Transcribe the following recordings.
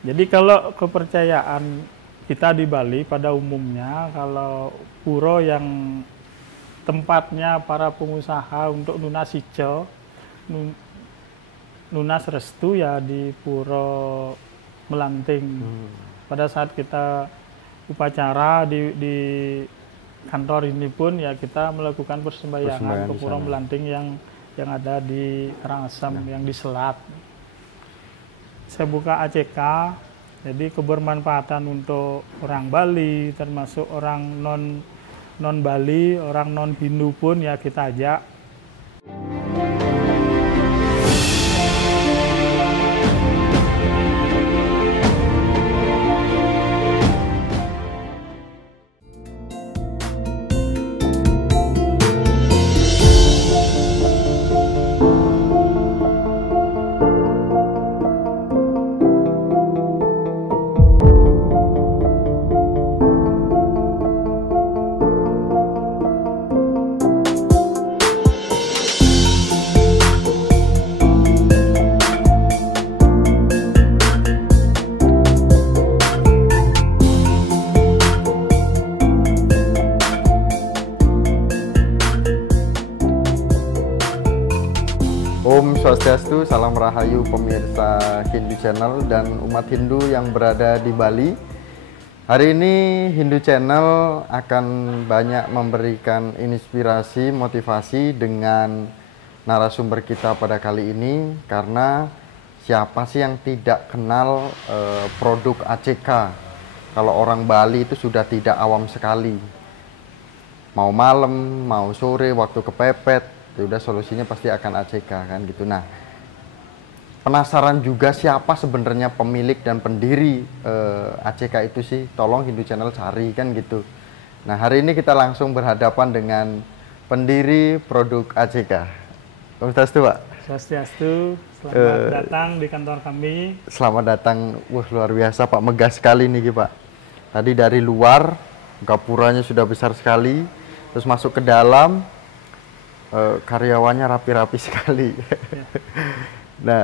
Jadi kalau kepercayaan kita di Bali pada umumnya, kalau pura yang tempatnya para pengusaha untuk nunas ijo, nunas restu ya di Puro Melanting. Pada saat kita upacara di kantor ini pun ya kita melakukan persembahyangan ke Puro Melanting yang ada di Karangasem, yang di Selat. Saya buka ACK, jadi kebermanfaatan untuk orang Bali, termasuk orang non Bali, orang non Hindu pun ya kita ajak. Om Swastiastu, salam rahayu pemirsa Hindu Channel dan umat Hindu yang berada di Bali. Hari ini Hindu Channel akan banyak memberikan inspirasi, motivasi dengan narasumber kita pada kali ini. Karena siapa sih yang tidak kenal produk ACK? Kalau orang Bali itu sudah tidak awam sekali. Mau malam, mau sore, waktu kepepet, udah solusinya pasti akan ACK kan gitu. Nah, penasaran juga siapa sebenarnya pemilik dan pendiri ACK itu sih? Tolong Hindu Channel cari kan gitu. Nah, hari ini kita langsung berhadapan dengan pendiri produk ACK. Om Swastiastu, Pak. Swastiastu, selamat datang di kantor kami. Selamat datang. Wah, luar biasa Pak, megah sekali nih Pak. Tadi dari luar gapuranya sudah besar sekali, terus masuk ke dalam, karyawannya rapi-rapi sekali. Ya. Nah,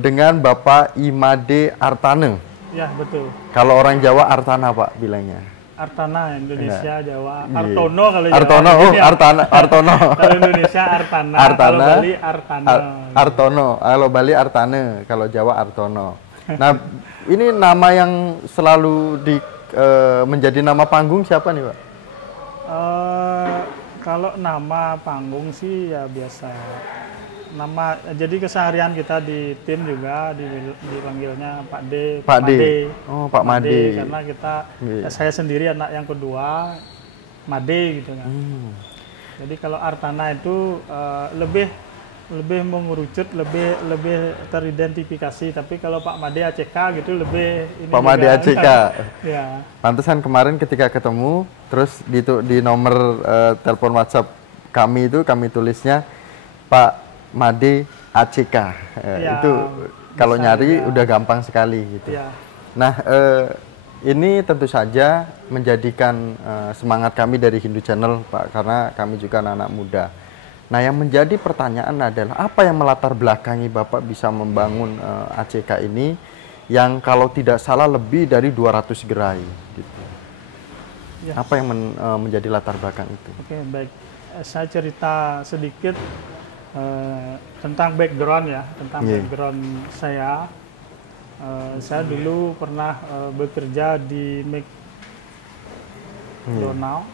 dengan Bapak Imade Artane. Ya, betul. Kalau orang Jawa Artana Pak bilangnya. Artana, Indonesia, Enggak. Jawa. Artono kalau Jawa. Artono, oh Artana, Artono. Kalau Indonesia Artana, Artana, kalau Bali Artana. Artono, kalau Bali Artane, kalau Jawa Artono. Nah, ini nama yang selalu menjadi nama panggung siapa nih Pak? Kalau nama panggung sih ya biasa. Nama, jadi keseharian kita di tim juga dipanggilnya Pak D. Pak D. Oh, Pak Made. Karena kita, saya sendiri anak yang kedua, Made gitu kan. Jadi kalau Artana itu lebih mengerucut, lebih teridentifikasi. Tapi kalau Pak Made ACK gitu lebih ini Pak Made ACK. Ya. Pantesan kemarin ketika ketemu, terus di nomor telepon WhatsApp kami itu kami tulisnya Pak Made ACK. Ya, itu kalau nyari udah gampang sekali gitu. Ya. Nah, ini tentu saja menjadikan semangat kami dari Hindu Channel Pak, karena kami juga anak-anak muda. Nah, yang menjadi pertanyaan adalah apa yang melatar belakangi Bapak bisa membangun ACK ini yang kalau tidak salah lebih dari 200 gerai gitu. Ya. Apa yang menjadi latar belakang itu? Oke, baik. Saya cerita sedikit tentang background ya, tentang background saya. Saya dulu pernah bekerja di McDonald.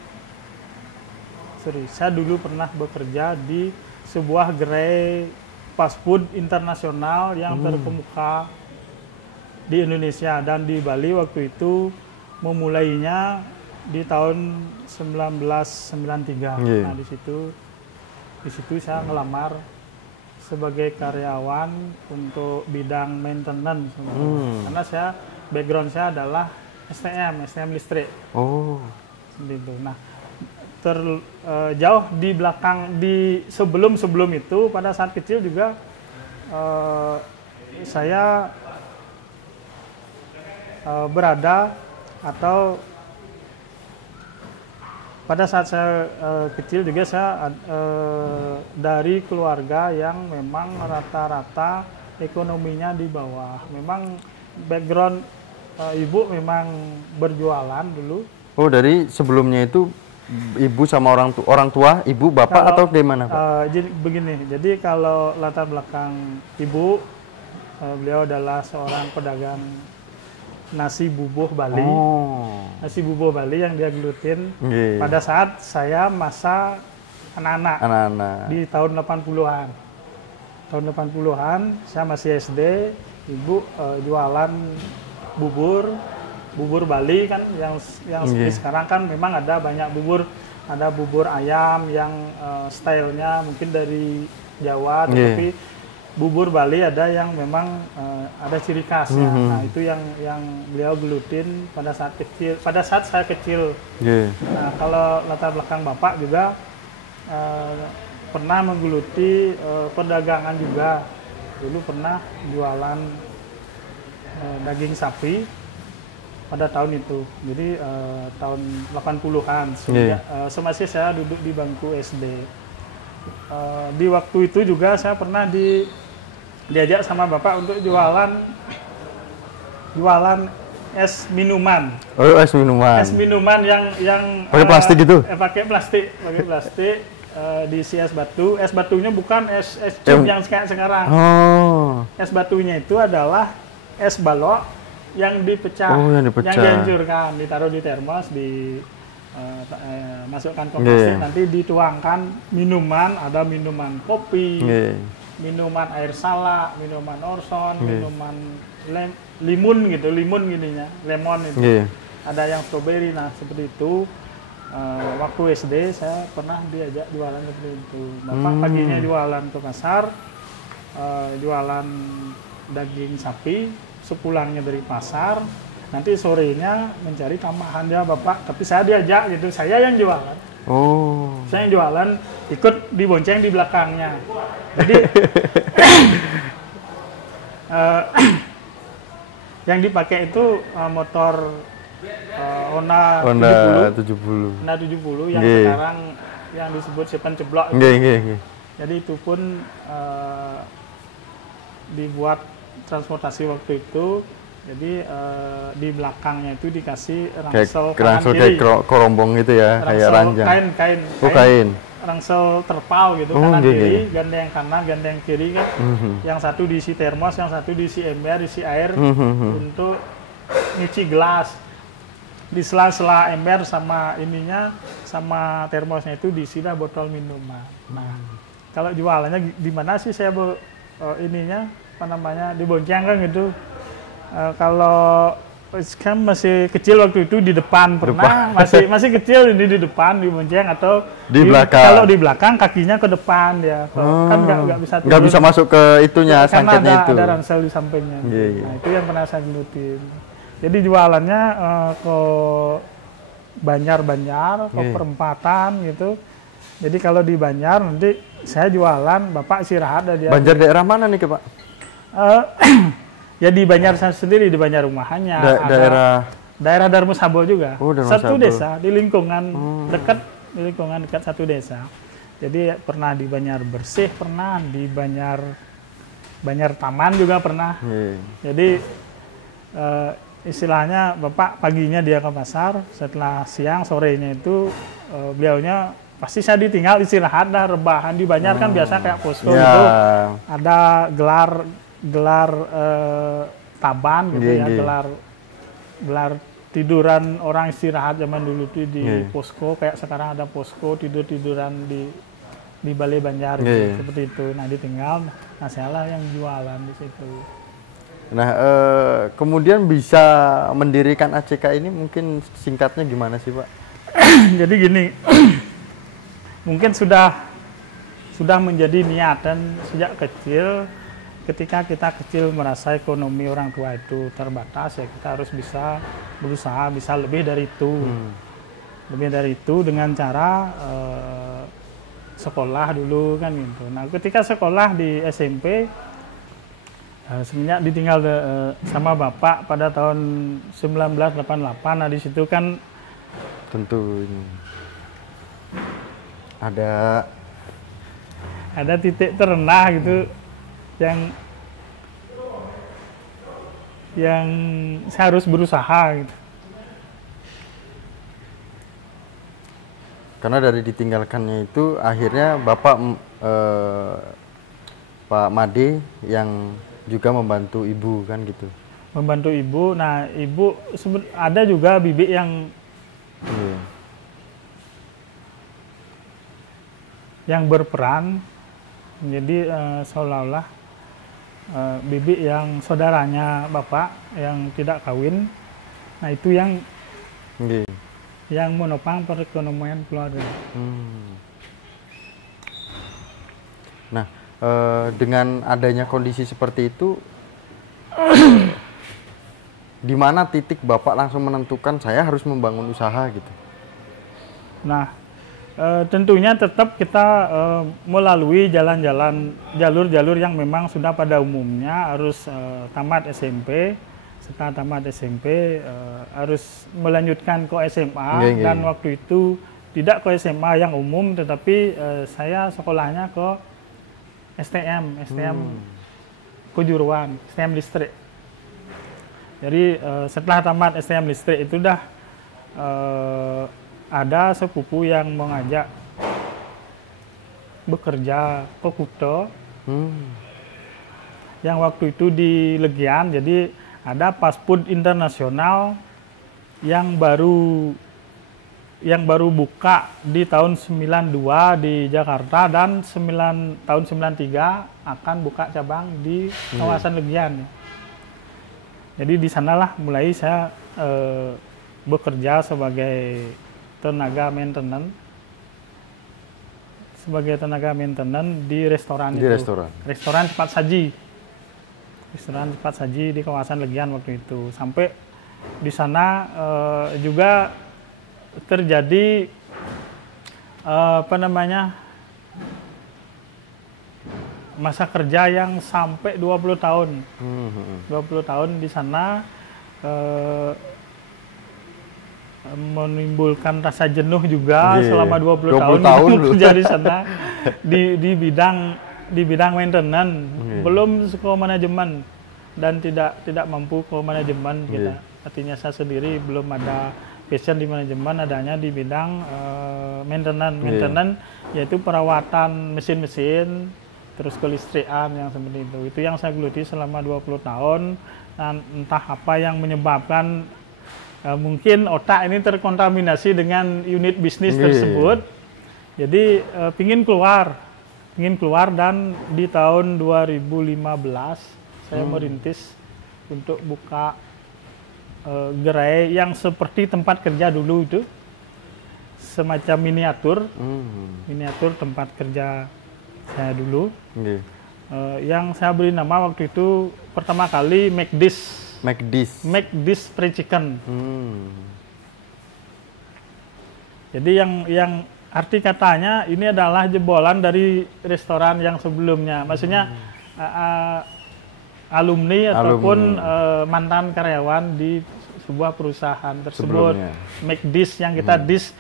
Saya dulu pernah bekerja di sebuah gerai fast food internasional yang terkemuka di Indonesia dan di Bali waktu itu memulainya di tahun 1993. Nah, di situ saya ngelamar sebagai karyawan untuk bidang maintenance. Karena background saya adalah STM listrik. Oh. Gitu. Nah, jauh di belakang, sebelum itu pada saat kecil juga saya berada atau pada saat saya kecil juga saya dari keluarga yang memang rata-rata ekonominya di bawah. Memang background ibu memang berjualan dulu. Oh, dari sebelumnya itu ibu sama orang tua, ibu, bapak atau gimana, Pak? Jadi begini, jadi kalau latar belakang ibu, beliau adalah seorang pedagang nasi bubuh Bali. Oh. Nasi bubuh Bali yang dia gluten. Yeah. Pada saat saya masa anak-anak di tahun 80-an. Tahun 80-an saya masih SD, ibu jualan bubur Bali kan yang seperti sekarang kan memang ada banyak bubur, ada bubur ayam yang stylenya mungkin dari Jawa, tetapi bubur Bali ada yang memang ada ciri khasnya. Nah, itu yang beliau gelutin pada saat kecil, pada saat saya kecil. Nah, kalau latar belakang bapak juga pernah menggeluti perdagangan juga. Dulu pernah jualan daging sapi pada tahun itu. Jadi tahun 80-an. Semasa saya duduk di bangku SD. Di waktu itu juga saya pernah diajak sama bapak untuk jualan es minuman. Oh, es minuman. Es minuman yang pakai plastik gitu? Pakai plastik, diisi es batu. Es batunya bukan es cub yang sekarang. Oh. Es batunya itu adalah es balok yang dipecah, yang dihancurkan, ditaruh di termos, masukkan ke plastik, nanti dituangkan minuman, ada minuman kopi, minuman air salak, minuman orson, minuman limun gitu, lemon itu. Ada yang strawberry. Nah, seperti itu. Waktu SD saya pernah diajak jualan seperti itu. Bapak paginya jualan ke pasar, jualan daging sapi, sepulangnya dari pasar, nanti sorenya mencari tambahan dia bapak, tapi saya diajak gitu, saya yang jualan. Oh. Saya yang jualan, ikut dibonceng di belakangnya. Jadi yang dipakai itu motor Honda 70 yang sekarang yang disebut Sepan Ceblok. Jadi itu pun dibuat transportasi waktu itu. Jadi di belakangnya itu dikasih rangsel kanan kiri. Kayak korombong gitu ya, kayak ranjang. Kain. Rangsel terpal gitu, kanan kiri, gandeng kanan, gandeng kiri kan. Yang satu diisi termos, yang satu diisi ember, diisi air untuk nyuci gelas. Di sela-sela ember sama ininya, sama termosnya itu diisilah botol minuman. Nah, kalau jualannya di mana sih saya ininya? Dibonceng kan gitu. Kalau kan masih kecil waktu itu di depan pernah, masih kecil ini di depan dibonceng atau di belakang. Kalau di belakang kakinya ke depan ya, kan nggak bisa masuk ke itunya, sangketnya itu. Ada ransel di sampingnya. Nah, itu yang pernah saya gelutin. Jadi jualannya ke Banjar, ke perempatan gitu. Jadi kalau di Banjar nanti saya jualan, bapak istirahat dia. Banjar daerah mana nih Pak? Ya di Banjar sendiri, di Banjar rumahannya. Daerah Darmus Sabo juga. Satu desa di lingkungan dekat satu desa. Jadi pernah di Banjar Bersih, pernah di Banjar Taman juga pernah. Jadi istilahnya bapak paginya dia ke pasar, setelah siang sorenya itu beliaunya pasti saya ditinggal istirahat dah, rebahan. Di Banjar kan biasa kayak posko gitu, ada gelar taban gitu ya, gelar tiduran orang istirahat zaman dulu tuh di posko, kayak sekarang ada posko tiduran di Balai Banjar gitu, seperti itu. Nah ditinggal, nah saya lah yang jualan di situ. Nah kemudian bisa mendirikan ACK ini mungkin singkatnya gimana sih Pak? Jadi gini, mungkin sudah menjadi niatan sejak kecil. Ketika kita kecil merasa ekonomi orang tua itu terbatas, ya kita harus bisa berusaha bisa lebih dari itu. Lebih dari itu dengan cara sekolah dulu kan gitu. Nah ketika sekolah di SMP, semenjak ditinggal sama bapak pada tahun 1988, nah di situ kan tentu ada titik terendah gitu, yang yang saya harus berusaha gitu. Karena dari ditinggalkannya itu akhirnya Bapak Pak Made yang juga membantu Ibu kan gitu. Membantu Ibu. Nah, Ibu ada juga bibi yang yang berperan. Jadi seolah-olah bibi yang saudaranya Bapak yang tidak kawin. Nah, itu yang yang menopang perekonomian keluarga. Nah, dengan adanya kondisi seperti itu, di mana titik Bapak langsung menentukan saya harus membangun usaha gitu? Nah, tentunya tetap kita melalui jalur-jalur yang memang sudah pada umumnya harus tamat SMP. Setelah tamat SMP harus melanjutkan ke SMA dan waktu itu tidak ke SMA yang umum, tetapi saya sekolahnya ke STM kejuruan, STM listrik. Jadi setelah tamat STM listrik itu dah ada sepupu yang mengajak bekerja ke Kuta, yang waktu itu di Legian. Jadi ada fast food internasional yang baru buka di tahun 92 di Jakarta, dan tahun 93 akan buka cabang di kawasan Legian. Jadi di sanalah mulai saya bekerja sebagai tenaga maintenance di restoran restoran cepat saji di kawasan Legian waktu itu. Sampai di sana juga terjadi masa kerja yang sampai 20 tahun. 20 tahun di sana menimbulkan rasa jenuh juga selama 20 tahun kerja di sana di bidang maintenance, belum ke manajemen, dan tidak mampu ke manajemen kita. Artinya saya sendiri belum ada passion di manajemen, adanya di bidang maintenance, yaitu perawatan mesin-mesin, terus kelistrikan yang seperti itu. Itu yang saya geluti selama 20 tahun, dan entah apa yang menyebabkan mungkin otak ini terkontaminasi dengan unit bisnis tersebut. Jadi pingin keluar, dan di tahun 2015 saya merintis untuk buka gerai yang seperti tempat kerja dulu itu, semacam miniatur tempat kerja saya dulu. Yang saya beri nama waktu itu pertama kali McD's Fried Chicken. Jadi yang arti katanya ini adalah jebolan dari restoran yang sebelumnya. Maksudnya alumni ataupun mantan karyawan di sebuah perusahaan tersebut. McD's yang kita dish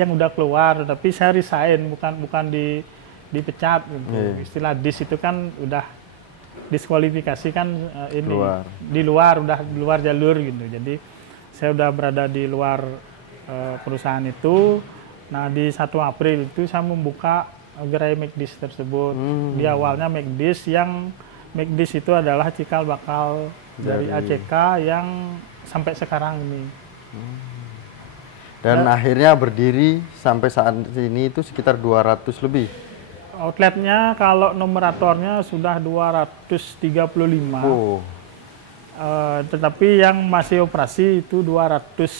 yang udah keluar, tapi saya resign, bukan dipecat gitu. Istilah dish itu kan udah diskualifikasi kan, ini di luar jalur gitu. Jadi saya udah berada di luar perusahaan itu. Nah, di 1 April itu saya membuka gerai McD's tersebut. Di awalnya McD's itu adalah cikal bakal dari ACK yang sampai sekarang ini. Dan akhirnya berdiri sampai saat ini itu sekitar 200 lebih. Outletnya kalau numeratornya sudah 235. Tetapi yang masih operasi itu 200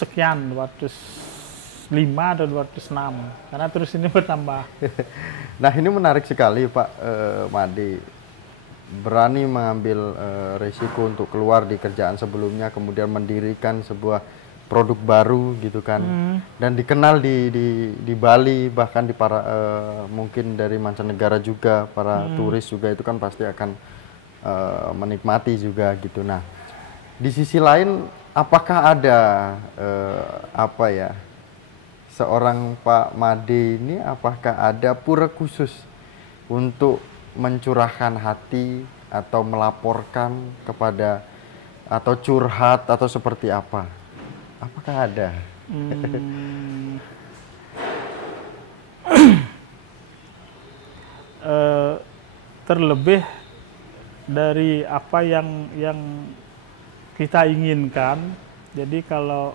sekian, 205 atau 206, karena terus ini bertambah. Nah, ini menarik sekali Pak Made, berani mengambil resiko untuk keluar di kerjaan sebelumnya, kemudian mendirikan sebuah produk baru gitu kan, dan dikenal di Bali, bahkan di para mungkin dari mancanegara juga, para turis juga itu kan pasti akan menikmati juga gitu. Nah, di sisi lain apakah ada seorang Pak Made ini, apakah ada pura khusus untuk mencurahkan hati atau melaporkan kepada atau curhat atau seperti apa? Apakah ada? Terlebih dari apa yang kita inginkan. Jadi kalau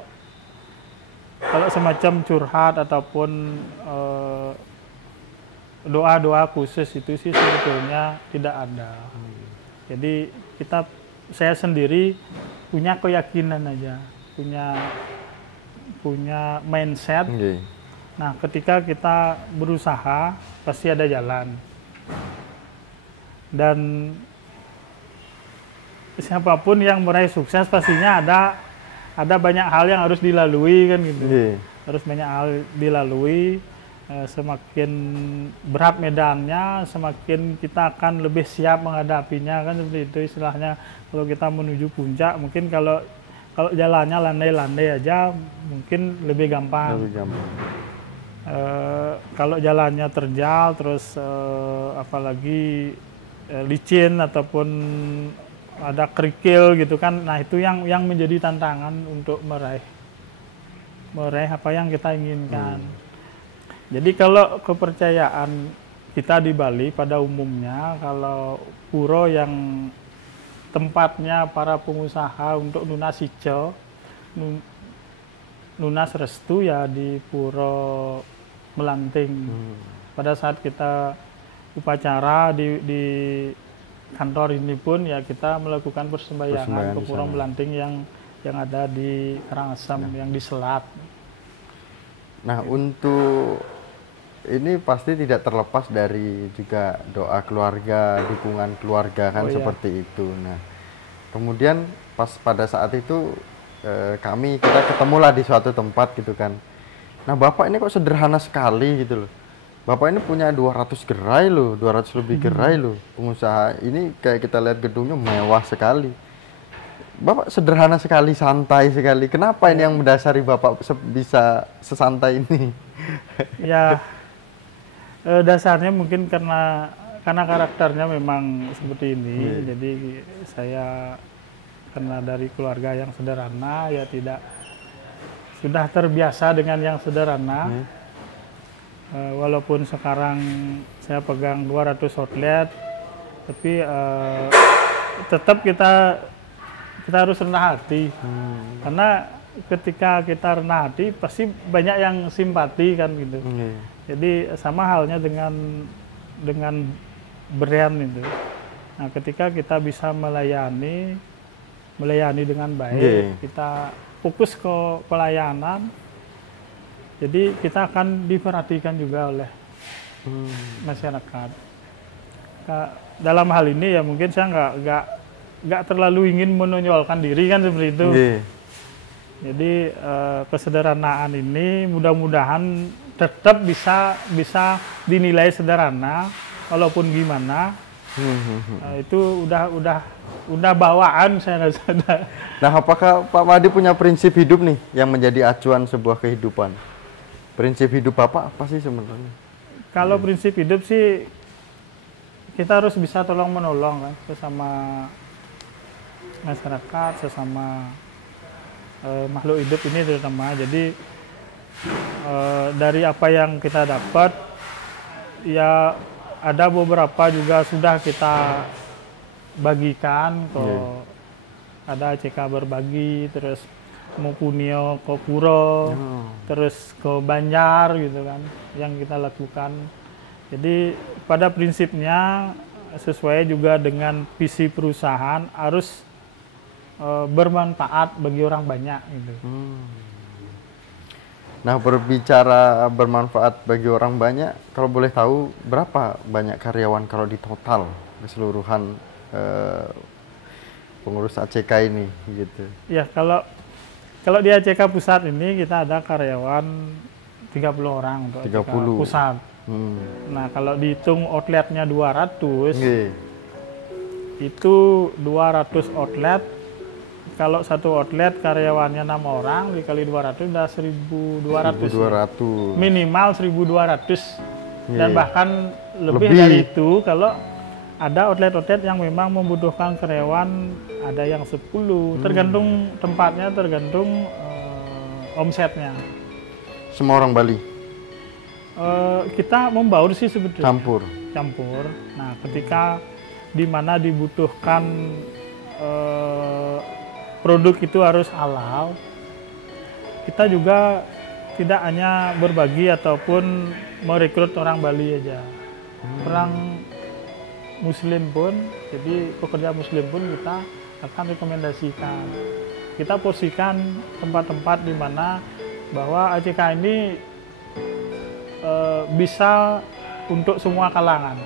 semacam curhat ataupun doa-doa khusus itu sih sebetulnya tidak ada. Jadi saya sendiri punya keyakinan aja, punya mindset. Nah, ketika kita berusaha pasti ada jalan. Dan siapapun yang meraih sukses pastinya ada banyak hal yang harus dilalui kan gitu. Harus banyak hal dilalui. Semakin berat medannya, semakin kita akan lebih siap menghadapinya kan, seperti itu istilahnya. Kalau kita menuju puncak, mungkin kalau jalannya landai-landai aja mungkin lebih gampang. Kalau jalannya terjal terus apalagi licin ataupun ada kerikil gitu kan, nah itu yang menjadi tantangan untuk meraih apa yang kita inginkan. Jadi kalau kepercayaan kita di Bali pada umumnya, kalau pura yang tempatnya para pengusaha untuk nunas hijau, nunas restu ya di Puro Melanting. Pada saat kita upacara di kantor ini pun ya kita melakukan persembahyangan ke Puro Melanting yang ada di Karangasem, yang di Selat. Nah, untuk ini pasti tidak terlepas dari juga doa keluarga, dukungan keluarga kan, seperti itu. Nah, kemudian pada saat itu kita ketemulah di suatu tempat gitu kan. Nah, Bapak ini kok sederhana sekali gitu loh. Bapak ini punya 200 gerai loh, 200 lebih gerai loh. Pengusaha ini kayak kita lihat gedungnya mewah sekali. Bapak sederhana sekali, santai sekali. Kenapa ini yang mendasari Bapak bisa sesantai ini? Ya, dasarnya mungkin karena karakternya memang seperti ini. Jadi saya karena dari keluarga yang sederhana, ya sudah terbiasa dengan yang sederhana. Walaupun sekarang saya pegang 200 outlet, tapi tetap kita harus rendah hati. Karena ketika kita rendah hati pasti banyak yang simpati kan gitu. Jadi sama halnya dengan brand itu. Nah, ketika kita bisa melayani dengan baik, kita fokus ke pelayanan, jadi kita akan diperhatikan juga oleh masyarakat. Dalam hal ini ya mungkin saya nggak terlalu ingin menonjolkan diri kan, seperti itu. Jadi kesederhanaan ini mudah-mudahan tetap bisa dinilai sederhana walaupun gimana. Itu udah bawaan saya rasa. Nah, apakah Pak Madi punya prinsip hidup nih yang menjadi acuan sebuah kehidupan? Prinsip hidup Bapak apa sih sebenarnya? Kalau prinsip hidup sih kita harus bisa tolong menolong kan, sesama masyarakat, sesama makhluk hidup ini terutama. Jadi dari apa yang kita dapat, ya ada beberapa juga sudah kita bagikan ke ada CK berbagi, terus Mupunio ke Puro, terus ke Banjar gitu kan, yang kita lakukan. Jadi pada prinsipnya sesuai juga dengan visi perusahaan, harus bermanfaat bagi orang banyak gitu. Nah, berbicara bermanfaat bagi orang banyak, kalau boleh tahu berapa banyak karyawan kalau di total keseluruhan pengurus ACK ini gitu? Ya, kalau di ACK pusat ini kita ada karyawan 30 orang untuk 30. ACK pusat. Nah, kalau dihitung outletnya 200, itu 200 outlet. Kalau satu outlet karyawannya 6 orang, dikali 200 udah 1.200. Minimal 1.200. Dan bahkan lebih dari itu kalau ada outlet-outlet yang memang membutuhkan karyawan, ada yang 10, tergantung tempatnya, tergantung omsetnya. Semua orang Bali? Kita membaur sih sebetulnya. Campur. Nah, ketika di mana dibutuhkan produk itu harus halal, kita juga tidak hanya berbagi ataupun merekrut orang Bali aja. Orang Muslim pun, jadi pekerja Muslim pun kita akan rekomendasikan. Kita posisikan tempat-tempat di mana bahwa ACK ini bisa untuk semua kalangan.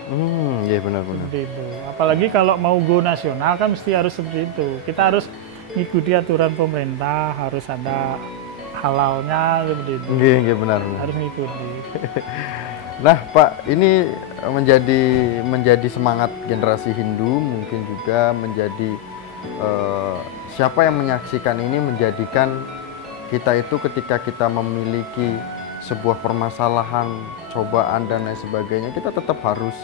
Iya benar-benar. Seperti itu. Apalagi kalau mau go nasional kan mesti harus seperti itu. Kita harus mengikuti aturan pemerintah, harus ada halalnya seperti itu. Iya benar. Harus mengikuti. Nah Pak, ini menjadi semangat generasi Hindu, mungkin juga menjadi siapa yang menyaksikan ini menjadikan kita itu ketika kita memiliki sebuah permasalahan, cobaan dan lain sebagainya, kita tetap harus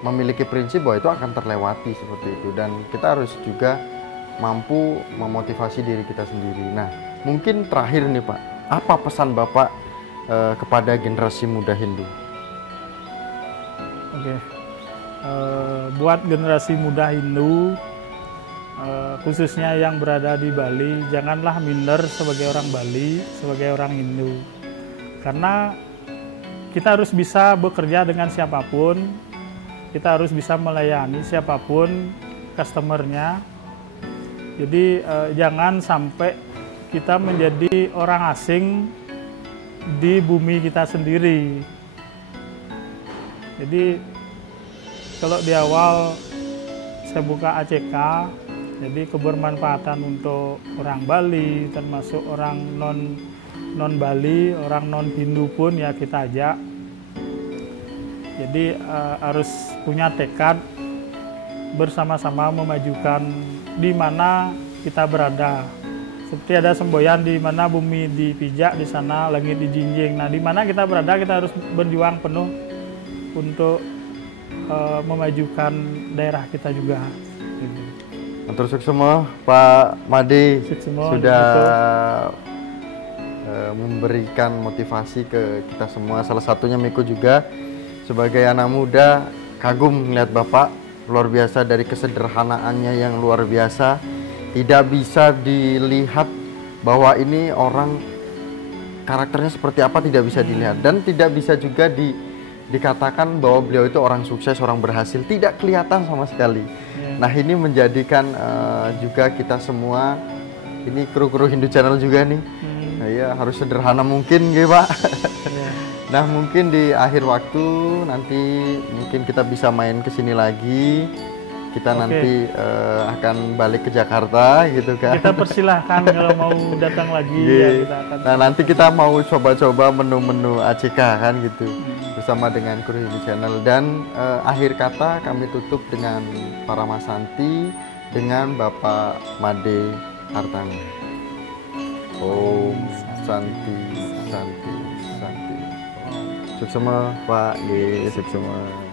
memiliki prinsip bahwa itu akan terlewati seperti itu, dan kita harus juga mampu memotivasi diri kita sendiri. Nah, mungkin terakhir nih Pak, apa pesan Bapak kepada generasi muda Hindu? Oke, buat generasi muda Hindu, khususnya yang berada di Bali, janganlah minder sebagai orang Bali, sebagai orang Hindu. Karena kita harus bisa bekerja dengan siapapun, kita harus bisa melayani siapapun customernya. Jadi jangan sampai kita menjadi orang asing di bumi kita sendiri. Jadi kalau di awal saya buka ACK, jadi kebermanfaatan untuk orang Bali, termasuk orang non Bali, orang non Hindu pun ya kita ajak. Jadi harus punya tekad bersama-sama memajukan di mana kita berada. Seperti ada semboyan di mana bumi dipijak, di sana langit dijinjing. Nah, di mana kita berada kita harus berjuang penuh untuk memajukan daerah kita juga. Terus semua Pak Made sudah memberikan motivasi ke kita semua. Salah satunya Miko juga sebagai anak muda kagum melihat Bapak, luar biasa dari kesederhanaannya yang luar biasa. Tidak bisa dilihat bahwa ini orang karakternya seperti apa, tidak bisa dilihat, dan tidak bisa juga dikatakan bahwa beliau itu orang sukses, orang berhasil, tidak kelihatan sama sekali. Nah, ini menjadikan juga kita semua, ini kru-kru Hindu Channel juga nih, ya harus sederhana mungkin gitu Pak. Nah, mungkin di akhir waktu nanti mungkin kita bisa main ke sini lagi. Kita nanti akan balik ke Jakarta gitu kan. Kita persilahkan kalau mau datang lagi ya kita akan. Nah, nanti kita mau coba-coba menu-menu ACK kan gitu. Bersama dengan kru Hindu Channel, dan akhir kata kami tutup dengan Paramasanti dengan Bapak Made Hartani. Om Santi Santi Santi. Suksema Pak, suksema.